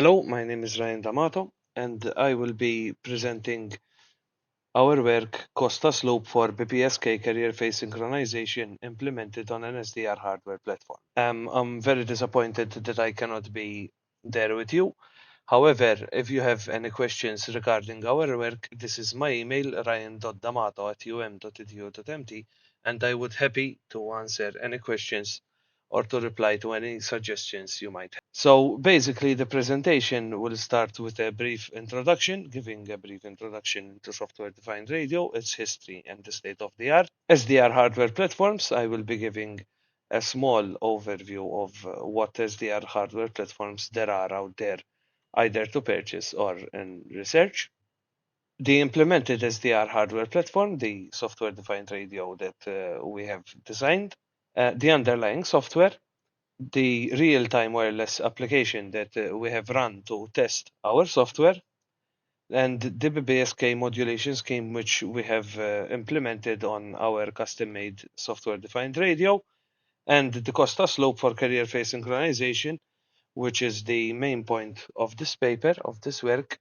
Hello, my name is Ryan D'Amato, and I will be presenting our work Costas loop for BPSK career phase synchronization implemented on an SDR hardware platform. I'm very disappointed that I cannot be there with you. However, if you have any questions regarding our work, this is my email ryan.d'amato@um.edu.mt, and I would happy to answer any questions or to reply to any suggestions you might have. So basically, the presentation will start with a brief introduction, giving a brief introduction to software-defined radio, its history, and the state of the art. SDR hardware platforms, I will be giving a small overview of what SDR hardware platforms there are out there, either to purchase or in research. The implemented SDR hardware platform, the software-defined radio that we have designed, the underlying software, the real-time wireless application that we have run to test our software, and the BPSK modulation scheme which we have implemented on our custom-made software-defined radio, and the Costas loop for career phase synchronization, which is the main point of this paper, of this work,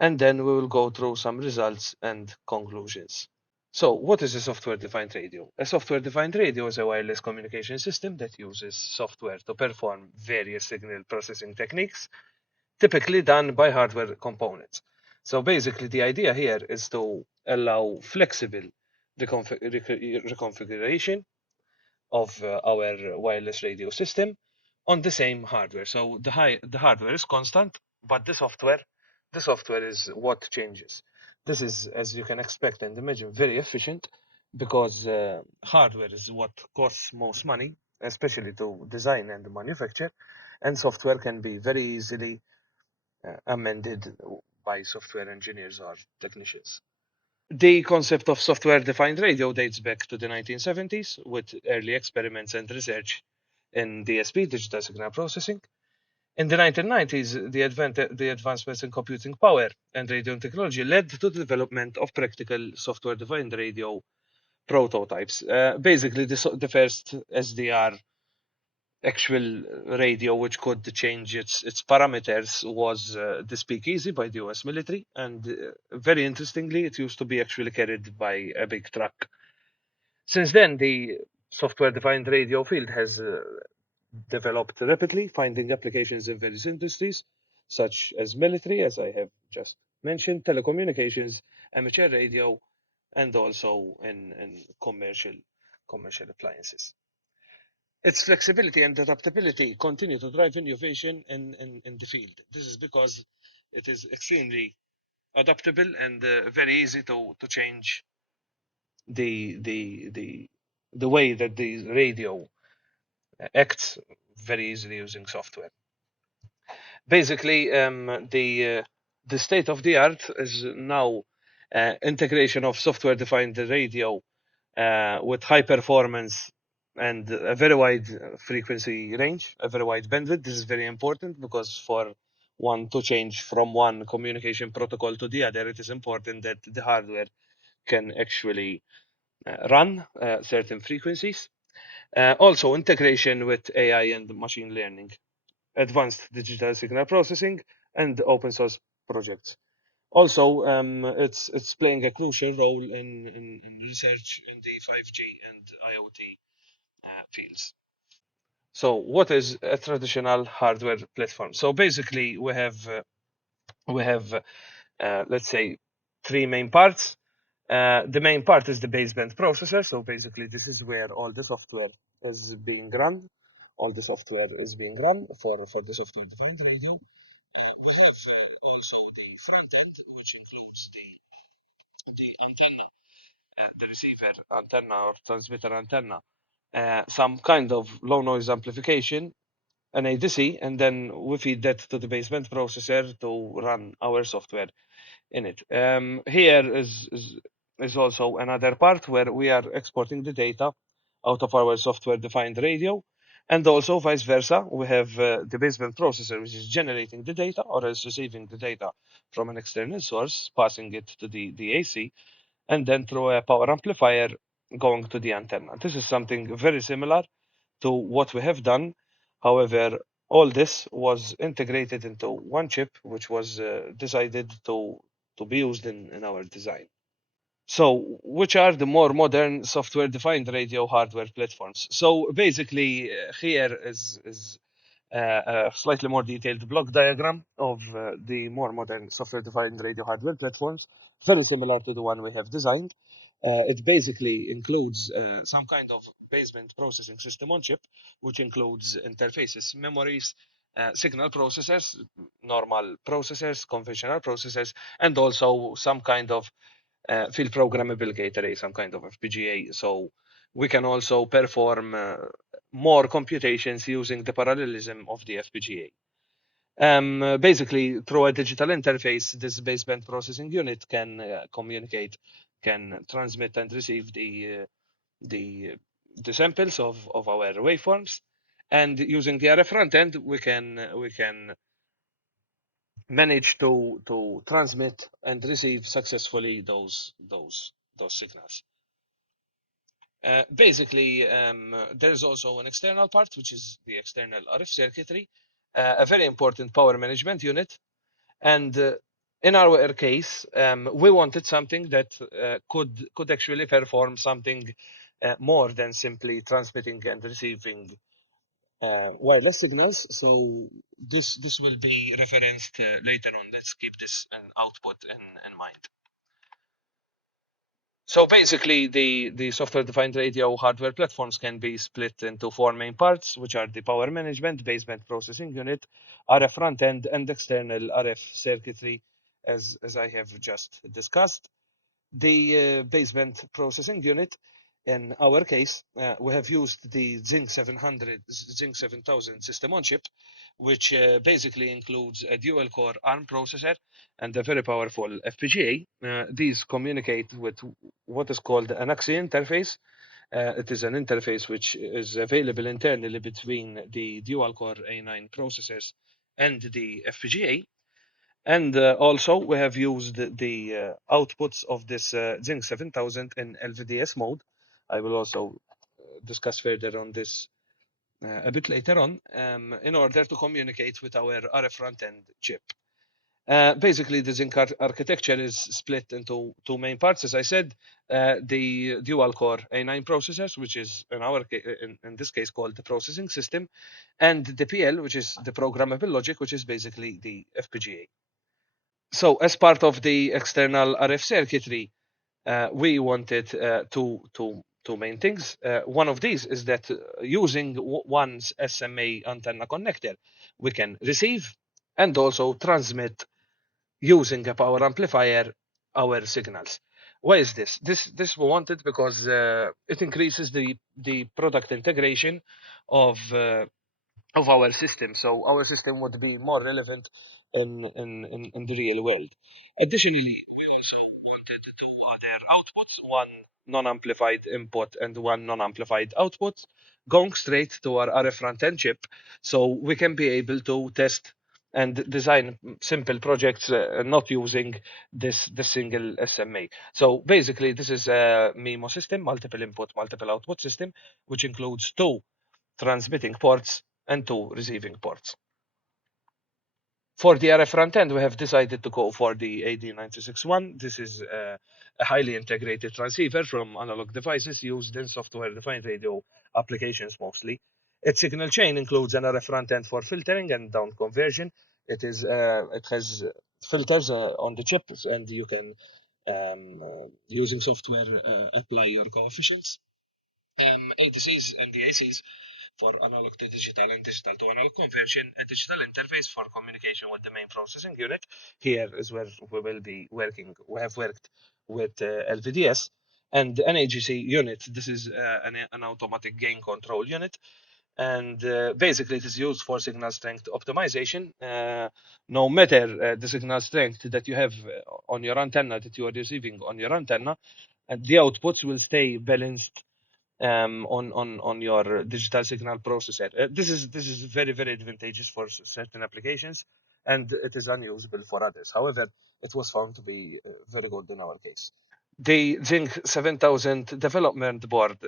and then we will go through some results and conclusions. So, what is a software-defined radio? A software-defined radio is a wireless communication system that uses software to perform various signal processing techniques, typically done by hardware components. So basically, the idea here is to allow flexible reconfiguration of our wireless radio system on the same hardware. So the hardware is constant, but the software is what changes. This is, as you can expect and imagine, very efficient because hardware is what costs most money, especially to design and manufacture, and software can be very easily amended by software engineers or technicians. The concept of software-defined radio dates back to the 1970s with early experiments and research in DSP, digital signal processing. In the 1990s, the advancements in computing power and radio technology led to the development of practical software-defined radio prototypes. Basically, the first SDR actual radio which could change its parameters was the Speakeasy by the US military, and very interestingly, it used to be actually carried by a big truck. Since then, the software-defined radio field has developed rapidly, finding applications in various industries, such as military, as I have just mentioned, telecommunications, amateur radio, and also in commercial appliances. Its flexibility and adaptability continue to drive innovation in the field. This is because it is extremely adaptable and very easy to change the the the the way that the radio acts very easily using software. Basically, the state of the art is now integration of software-defined radio with high performance and a very wide frequency range, a very wide bandwidth. This is very important because for one to change from one communication protocol to the other, it is important that the hardware can actually run certain frequencies. Also, integration with AI and machine learning, advanced digital signal processing, and open source projects. Also, it's playing a crucial role in research in the 5G and IoT fields. So, what is a traditional hardware platform? So basically, we have let's say three main parts. The main part is the baseband processor. So basically, this is where all the software is being run. All the software is being run for the software-defined radio. We have also the front end, which includes the antenna, the receiver antenna or transmitter antenna, some kind of low noise amplification, an ADC, and then we feed that to the baseband processor to run our software in it. Here is also another part where we are exporting the data out of our software-defined radio, and also vice versa. We have the baseband processor, which is generating the data or is receiving the data from an external source, passing it to the AC, and then through a power amplifier going to the antenna. This is something very similar to what we have done. However, All this was integrated into one chip, which was decided to be used in our design. So, which are the more modern software-defined radio hardware platforms? So, basically, here is a slightly more detailed block diagram of the more modern software-defined radio hardware platforms, very similar to the one we have designed. It basically includes some kind of basement processing system on chip, which includes interfaces, memories, signal processors, normal processors, conventional processors, and also some kind of field programmable gate array, some kind of FPGA. So we can also perform more computations using the parallelism of the FPGA. Basically, through a digital interface, this baseband processing unit can communicate, can transmit and receive the the samples of our waveforms, and using the RF front end, we can manage to transmit and receive successfully those signals. Basically, there's also an external part, which is the external RF circuitry, a very important power management unit. And in our case, we wanted something that could actually perform something more than simply transmitting and receiving wireless signals. So this will be referenced later on. Let's keep this an output in mind. So basically, the software-defined radio hardware platforms can be split into four main parts, which are the power management, baseband processing unit, RF front end, and external RF circuitry, as I have just discussed. The baseband processing unit, in our case, we have used the Zinc 700, Zinc 7000 system on chip, which basically includes a dual core ARM processor and a very powerful FPGA. These communicate with what is called an AXI interface. It is an interface which is available internally between the dual core A9 processors and the FPGA. And also, we have used the outputs of this Zinc 7000 in LVDS mode. I will also discuss further on this a bit later on in order to communicate with our RF front-end chip. Basically, the Zinc architecture is split into two main parts, as I said. The dual-core A9 processors, which is in this case called the processing system, and the PL, which is the programmable logic, which is basically the FPGA. So as part of the external RF circuitry, we wanted two main things. One of these is that using one's SMA antenna connector, we can receive and also transmit using a power amplifier our signals. Why is this? This we wanted because it increases the product integration of our system. So our system would be more relevant in the real world. Additionally, we also wanted two other outputs, one non-amplified input and one non-amplified output, going straight to our RF front-end chip, so we can be able to test and design simple projects not using this single SMA. So basically, this is a MIMO system, multiple input, multiple output system, which includes two transmitting ports and two receiving ports. For the RF front end, we have decided to go for the AD961. This is a highly integrated transceiver from analog devices used in software-defined radio applications mostly. Its signal chain includes an RF front end for filtering and down conversion. It has filters on the chip, and you can using software apply your coefficients. ADCs and DACs for analog to digital and digital to analog conversion, a digital interface for communication with the main processing unit. Here is where we will be working. We have worked with LVDS and an AGC unit. This is an automatic gain control unit. And basically, it is used for signal strength optimization. No matter the signal strength that you have on your antenna, that you are receiving on your antenna, and the outputs will stay balanced on your digital signal processor. This is very advantageous for certain applications, and it is unusable for others. However, it was found to be very good in our case. The Zinc 7000 development board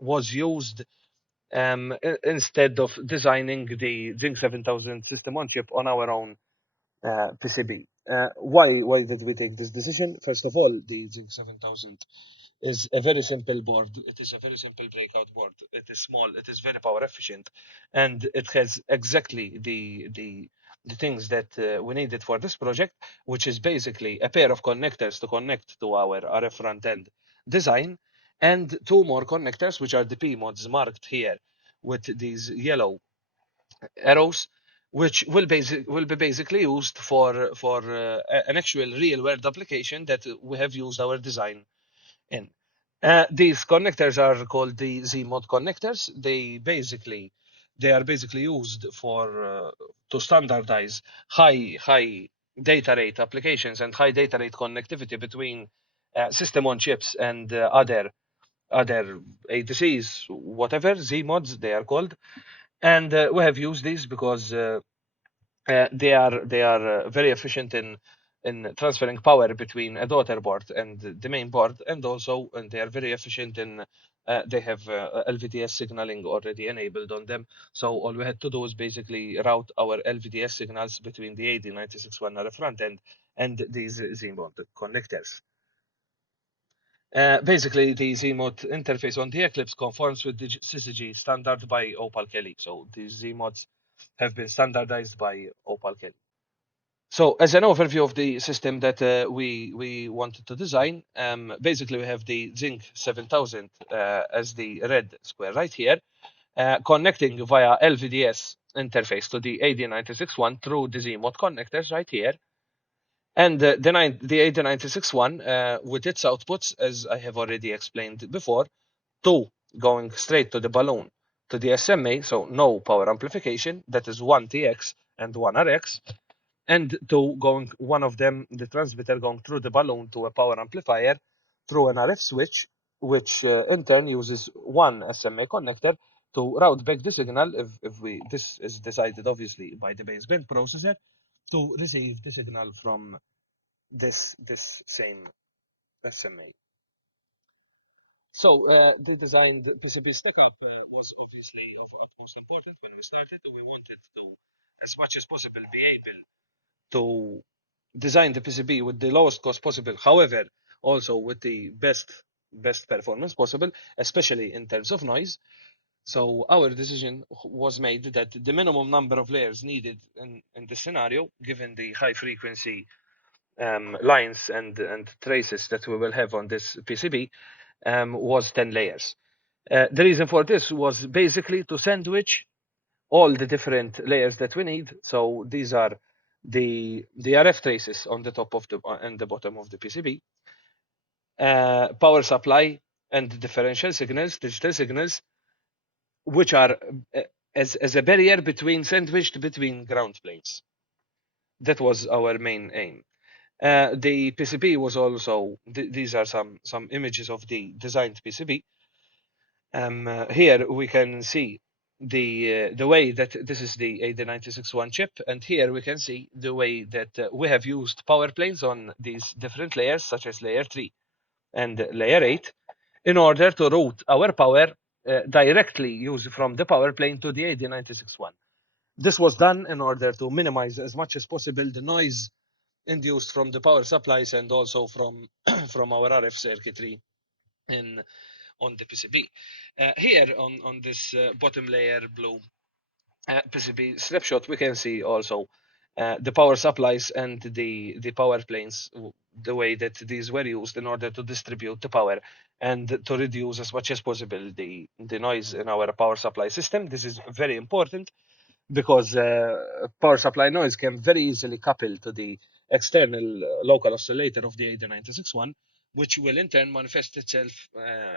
was used instead of designing the Zinc 7000 system on chip on our own PCB. Why did we take this decision? First of all, the Zinc 7000 is a very simple board. It is a very simple breakout board. It is small. It is very power efficient, and it has exactly the things that we needed for this project, which is basically a pair of connectors to connect to our RF front end design, and two more connectors, which are the P mods marked here with these yellow arrows, which will be basically used for an actual real world application that we have used our design in. These connectors are called the Z-mod connectors. They are basically used for to standardize high data rate applications and high data rate connectivity between system on chips and other ADCs, whatever Z-mods they are called. And we have used these because they are very efficient in transferring power between a daughter board and the main board, and they are very efficient in they have LVDS signaling already enabled on them. So all we had to do is basically route our LVDS signals between the AD961 RF front end and these Z-mod connectors. Basically, the Z-mod interface on the Eclipse conforms with the syzygy standard by Opal Kelly. So these Z-mods have been standardized by Opal Kelly. So as an overview of the system that we wanted to design, basically we have the Zinc 7000 as the red square right here, connecting via LVDS interface to the AD961 through the Z-mod connectors right here. And the AD961 with its outputs, as I have already explained before, two going straight to the balloon to the SMA, so no power amplification, that is one TX and one RX, and two going, one of them, the transmitter going through the balloon to a power amplifier through an RF switch, which in turn uses one SMA connector to route back the signal if this is decided obviously by the baseband processor to receive the signal from this same SMA. So the designed PCB stack-up was obviously of utmost importance when we started. We wanted to, as much as possible, be able to design the PCB with the lowest cost possible. However, also with the best performance possible, especially in terms of noise. So our decision was made that the minimum number of layers needed in this scenario, given the high frequency lines and traces that we will have on this PCB, was 10 layers. The reason for this was basically to sandwich all the different layers that we need. So these are the RF traces on the top of the and the bottom of the PCB, power supply and differential signals, digital signals, which are as a barrier between sandwiched between ground planes. That was our main aim. The PCB was also, these are some images of the designed PCB. Here we can see the way that this is the AD961 chip, and here we can see the way that we have used power planes on these different layers, such as layer 3 and layer 8, in order to route our power directly used from the power plane to the AD961. This was done in order to minimize as much as possible the noise induced from the power supplies and also from from our RF circuitry in on the PCB. Here on this bottom layer blue PCB snapshot, we can see also the power supplies and the power planes, the way that these were used in order to distribute the power and to reduce as much as possible the noise in our power supply system. This is very important because power supply noise can very easily couple to the external local oscillator of the AD961, which will in turn manifest itself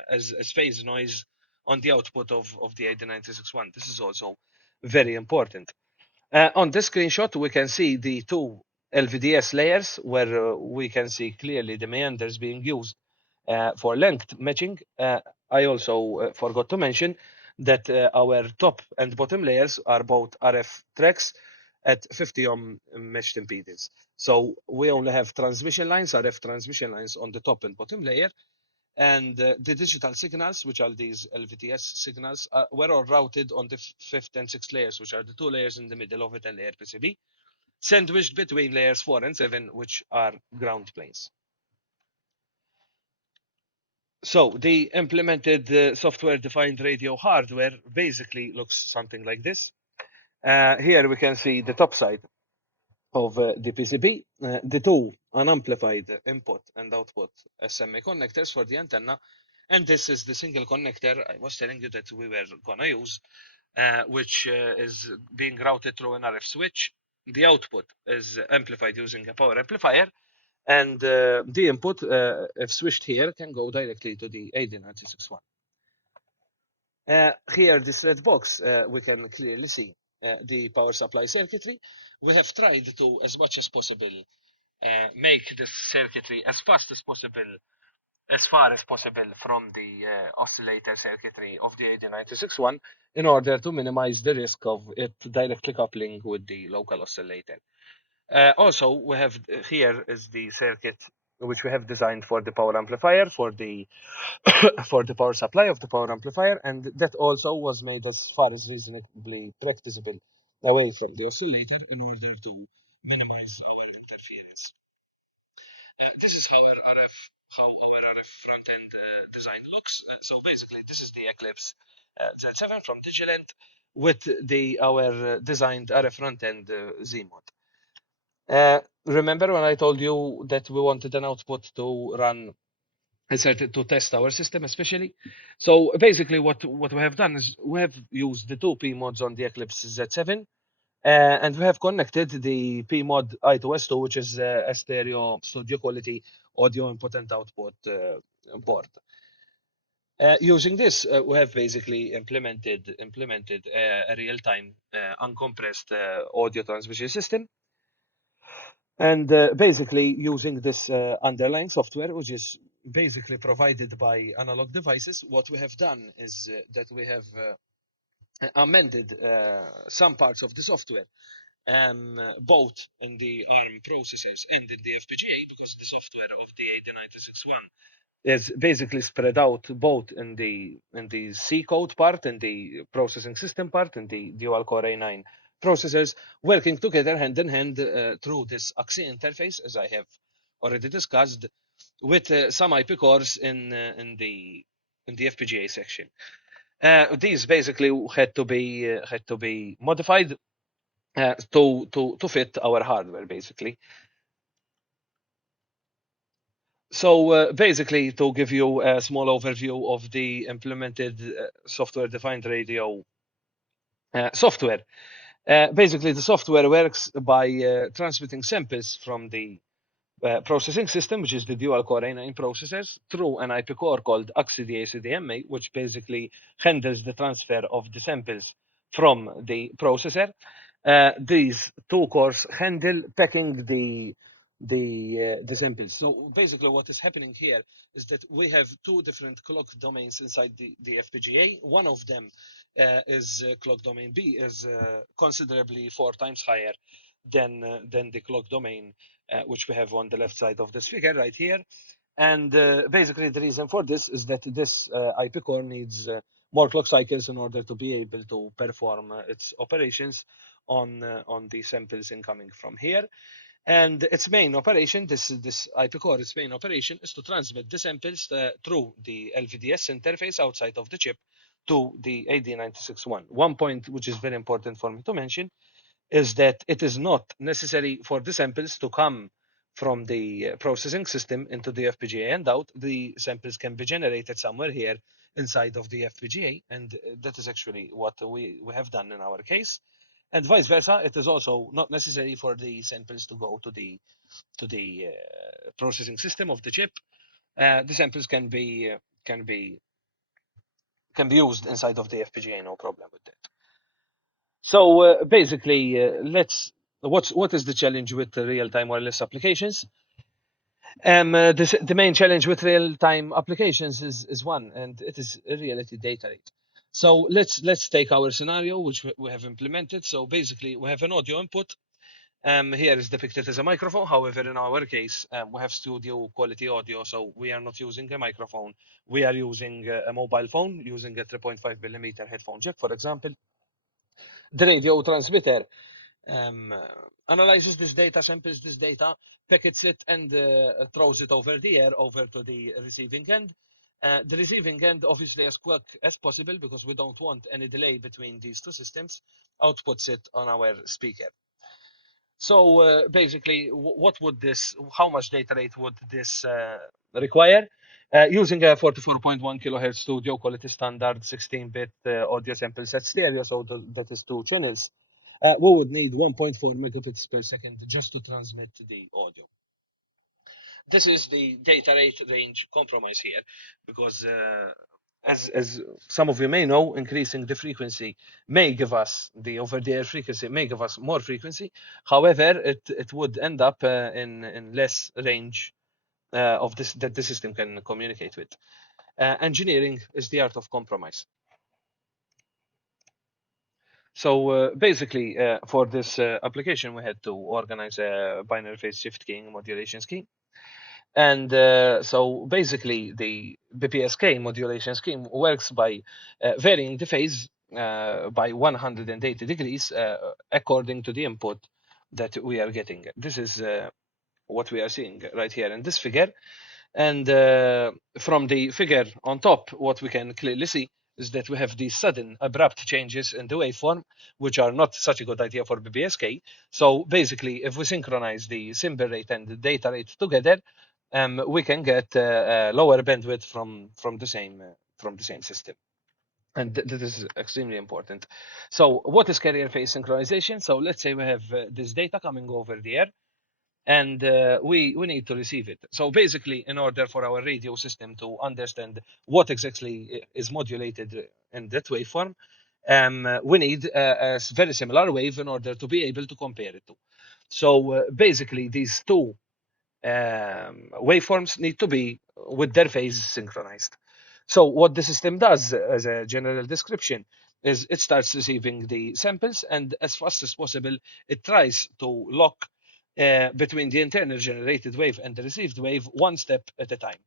as phase noise on the output of the AD961. This is also very important. On this screenshot, we can see the two LVDS layers where we can see clearly the meanders being used for length matching. I also forgot to mention that our top and bottom layers are both RF tracks at 50 ohm meshed impedance. So we only have transmission lines, RF transmission lines on the top and bottom layer. And the digital signals, which are these LVTS signals, were all routed on the fifth and sixth layers, which are the two layers in the middle of it and layer PCB, sandwiched between layers 4 and 7, which are ground planes. So the implemented software-defined radio hardware basically looks something like this. Here we can see the top side of the PCB, the two unamplified input and output SMA connectors for the antenna, and this is the single connector I was telling you that we were gonna use, which is being routed through an RF switch. The output is amplified using a power amplifier, and the input, if switched here, can go directly to the AD961. Here, this red box, we can clearly see the power supply circuitry. We have tried to, as much as possible, make this circuitry as fast as possible, as far as possible from the oscillator circuitry of the AD961 in order to minimize the risk of it directly coupling with the local oscillator. Also, we have here is the circuit which we have designed for the power amplifier, for the for the power supply of the power amplifier, and that also was made as far as reasonably practicable away from the oscillator in order to minimize our interference. This is how our RF front end design looks. So basically, this is the Eclipse Z7 from Digilent with the our designed RF front end Z mod. Remember when I told you that we wanted an output to run to test our system, especially? So basically, what we have done is we have used the two P mods on the Eclipse Z7, and we have connected the P mod I2S2, which is a stereo studio quality audio input and output board. Using this, we have basically implemented a real-time uncompressed audio transmission system. And basically using this underlying software, which is basically provided by Analog Devices, what we have done is that we have amended some parts of the software, both in the ARM processors and in the FPGA, because the software of the 8096 is basically spread out both in the C code part and the processing system part and the dual core A9 processors working together hand in hand through this AXI interface, as I have already discussed, with some IP cores in the FPGA section. These basically had to be modified to fit our hardware, basically. So basically, to give you a small overview of the implemented software-defined radio software. Basically, the software works by transmitting samples from the processing system, which is the dual-core A9 processors, through an IP core called AXI-DACDMA, which basically handles the transfer of the samples from the processor. These two cores handle packing the samples. So basically, what is happening here is that we have two different clock domains inside the FPGA. One of them is clock domain B is considerably 4 times higher than the clock domain which we have on the left side of this figure right here. And basically, the reason for this is that this IP core needs more clock cycles in order to be able to perform its operations on the samples incoming from here. And its main operation, this IP core, its main operation is to transmit the samples through the LVDS interface outside of the chip to the AD961. One point which is very important for me to mention is that it is not necessary for the samples to come from the processing system into the FPGA and out. The samples can be generated somewhere here inside of the FPGA, and that is actually what we have done in our case. And vice versa, it is also not necessary for the samples to go to the processing system of the chip. The samples can be used inside of the FPGA, no problem with that. So basically, what is the challenge with the real-time wireless applications? The main challenge with real-time applications is one, and it is reality data rate. So let's take our scenario, which we have implemented. So basically, we have an audio input, Here is depicted as a microphone. However, in our case, we have studio quality audio, so we are not using a microphone. We are using a mobile phone, using a 3.5 millimeter headphone jack, for example. The radio transmitter um, analyzes this data, samples this data, packets it, and throws it over the air over to the receiving end. The receiving end, obviously, as quick as possible, because we don't want any delay between these two systems, outputs it on our speaker. So basically, how much data rate would this require? Using a 44.1 kilohertz studio quality standard 16-bit audio sample set stereo, so that is two channels, we would need 1.4 megabits per second just to transmit the audio. This is the data rate range compromise here, because as some of you may know, increasing the frequency may give us the over-the-air frequency, may give us more frequency. However, it would end up in less range of this that the system can communicate with. Engineering is the art of compromise. So basically, for this application, we had to organize a binary phase shift keying modulation scheme. And so basically, the BPSK modulation scheme works by varying the phase by 180 degrees according to the input that we are getting. This is what we are seeing right here in this figure. And from the figure on top, what we can clearly see is that we have these sudden abrupt changes in the waveform, which are not such a good idea for BPSK. So basically, if we synchronize the symbol rate and the data rate together, we can get lower bandwidth from the same system. And this is extremely important. So what is carrier phase synchronization? So let's say we have this data coming over the air, and we need to receive it. So basically, in order for our radio system to understand what exactly is modulated in that waveform, we need a very similar wave in order to be able to compare it to. So basically, these two waveforms need to be with their phase synchronized. So what the system does, as a general description, is it starts receiving the samples, and as fast as possible, it tries to lock between the internal generated wave and the received wave one step at a time.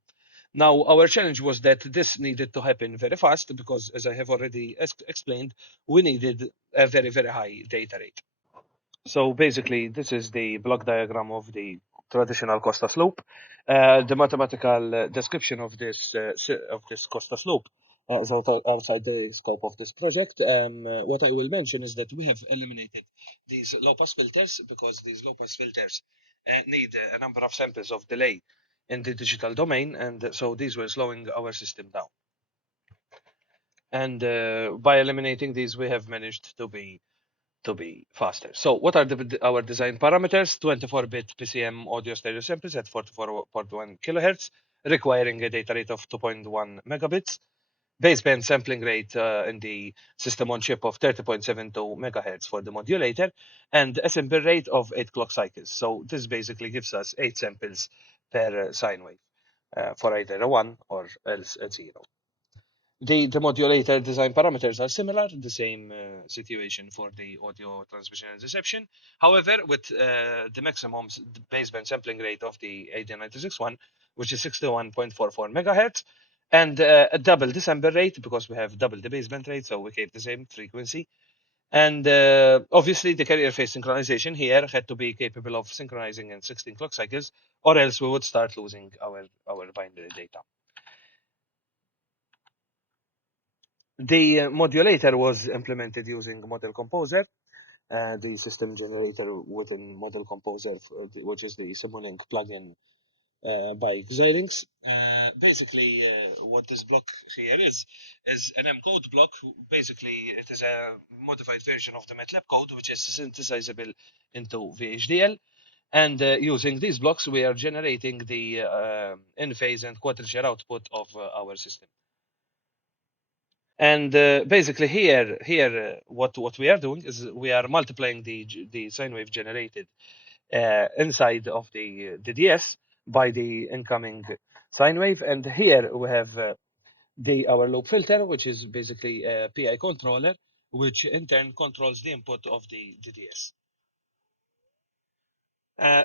Now, our challenge was that this needed to happen very fast because, as I have already explained, we needed a very, very high data rate. So basically, this is the block diagram of the traditional Costas loop. The mathematical description of this Costas loop is outside the scope of this project. What I will mention is that we have eliminated these low-pass filters because these low-pass filters need a number of samples of delay in the digital domain, and so these were slowing our system down. And by eliminating these, we have managed to be faster. So what are our design parameters? 24-bit PCM audio stereo samples at 44.1 kilohertz, requiring a data rate of 2.1 megabits. Baseband sampling rate in the system on chip of 30.72 megahertz for the modulator, and a sample rate of 8 clock cycles. So this basically gives us 8 samples per sine wave for either a 1 or else a 0. The modulator design parameters are similar, the same situation for the audio transmission and reception. However, with the maximum baseband sampling rate of the 1896 one, which is 61.44 megahertz, and a double the sample rate because we have double the baseband rate, so we keep the same frequency. And obviously, the carrier phase synchronization here had to be capable of synchronizing in 16 clock cycles, or else we would start losing our binary data. The modulator was implemented using Model Composer, the system generator within Model Composer, which is the Simulink plugin by Xilinx. Basically, what this block here is an M code block. Basically, it is a modified version of the MATLAB code, which is synthesizable into VHDL. And using these blocks, we are generating the in-phase and quadrature output of our system. And basically here, what we are doing is we are multiplying the sine wave generated inside of the DS by the incoming sine wave. And here we have our loop filter, which is basically a PI controller, which in turn controls the input of the DS.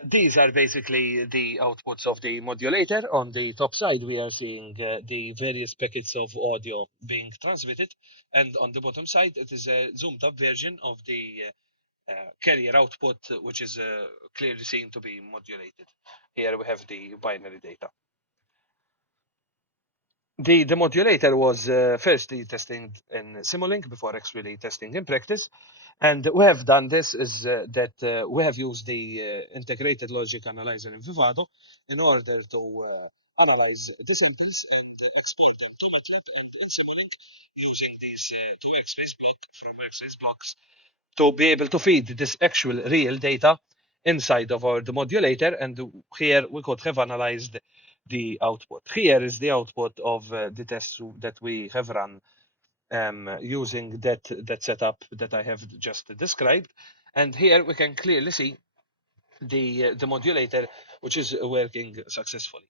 These are basically the outputs of the modulator. On the top side, we are seeing the various packets of audio being transmitted, and on the bottom side, it is a zoomed up version of the carrier output, which is clearly seen to be modulated. Here we have the binary data. The modulator was firstly testing in Simulink before actually testing in practice. And we have done this is that we have used the integrated logic analyzer in Vivado in order to analyze the samples and export them to MATLAB and in Simulink using these two X-rays block from X-rays blocks to be able to feed this actual real data inside of our the modulator, and here we could have analyzed the output. Here is the output of the tests that we have run using that setup that I have just described, and here we can clearly see the modulator which is working successfully.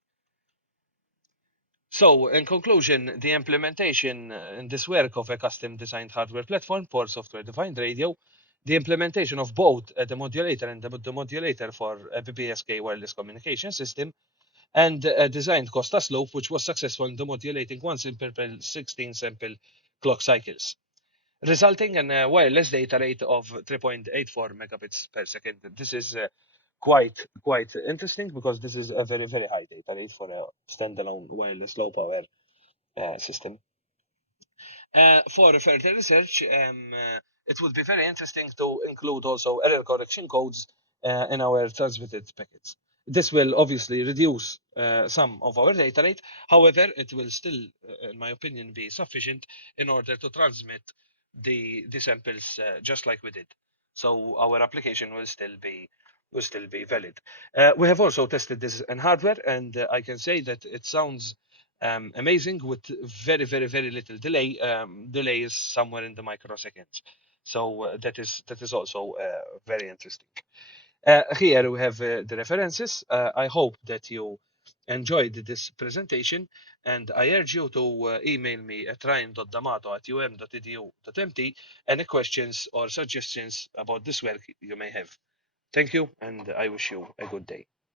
So, in conclusion, the implementation in this work of a custom designed hardware platform for software defined radio, the implementation of both the modulator and the modulator for a BPSK wireless communication system, and a designed Costas loop, which was successful in demodulating 1 sample per 16 sample clock cycles, resulting in a wireless data rate of 3.84 megabits per second. This is quite interesting because this is a very high data rate for a standalone wireless low power system. For further research, it would be very interesting to include also error correction codes in our transmitted packets. This will obviously reduce some of our data rate. However, it will still, in my opinion, be sufficient in order to transmit the samples just like we did. So our application will still be valid. We have also tested this in hardware, and I can say that it sounds amazing with very little delay. Delay is somewhere in the microseconds, so that is also very interesting. Here we have the references. I hope that you enjoyed this presentation, and I urge you to email me at ryan.d'amato@um.edu.mt any questions or suggestions about this work you may have. Thank you, and I wish you a good day.